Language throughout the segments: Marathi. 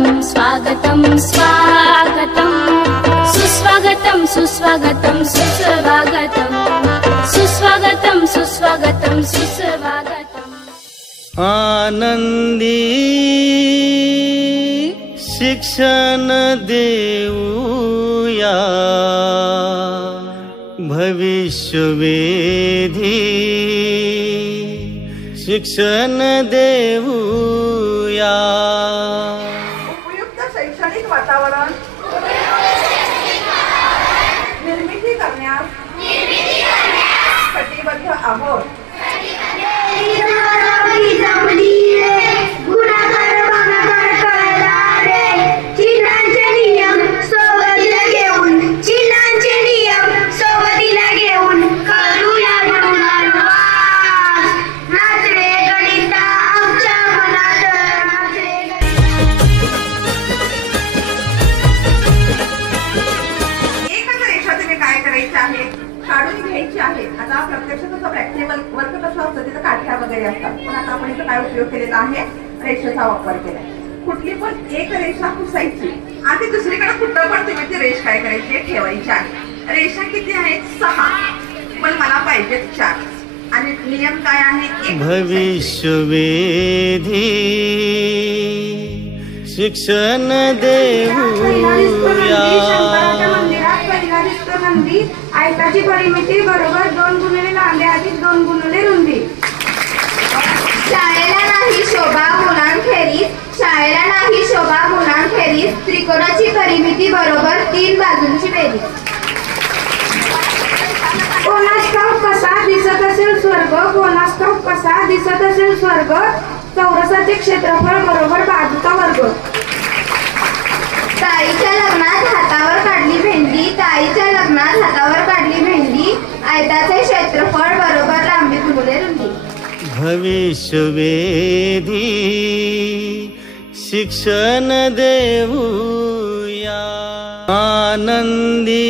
स्वागतं स्वागतं सुस्वागतं सुस्वागतं सुस्वागतं सुस्वागतं सुस्वागतं सुस्वागतम्। आनंदी शिक्षण देऊया भविष्यवेधी शिक्षण देऊया। उपयुक्त शैक्षणिक वातावरण निर्मिती करण्यास कटिबद्ध आहोत। काढून घ्यायची आहे। आता प्रत्यक्ष तुझा प्रॅक्टिकल वर्क कसं असतं तिथं काठ्या वगैरे असतात, पण आता आपण इथं काय उपयोग केलेला आहे, रेषेचा वापर केला। कुठली पण एक रेषा पुसायची आणि दुसरीकडे कुठं पण तुम्ही ती रेष काय करायची ठेवायची आहे। रेषा किती आहेत? 6, पण मला पाहिजे 4 आणि नियम काय आहे? भविष्यवेधी शिक्षण देऊया। नंदी आयताची परिमिती बरोबर 2 गुणिले लांबी अधिक 2 गुणिले रुंदी। शाळेला नाही शोभा गुणांखेरीज, शाळेला नाही शोभा गुणांखेरीज त्रिकोणाची परिमिती बरोबर 3 बाजूंची बेरीज। कोणास ठाऊक कसा दिसत असेल स्वर्ग, कोणास ठाऊक कसा दिसत असेल स्वर्ग, चौरसाचे क्षेत्रफळ बरोबर बाजूचा वर्ग। ताईच्या लग्नात हातावर काढली भेंडी, ताईच्या लग्नात हातावर काढली भेंडी आयताचे क्षेत्रफळ बरोबर लांबी गुणिले रुंदी। भविष्यवेधी शिक्षण देऊया आनंदी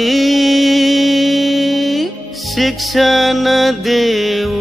शिक्षण देऊ।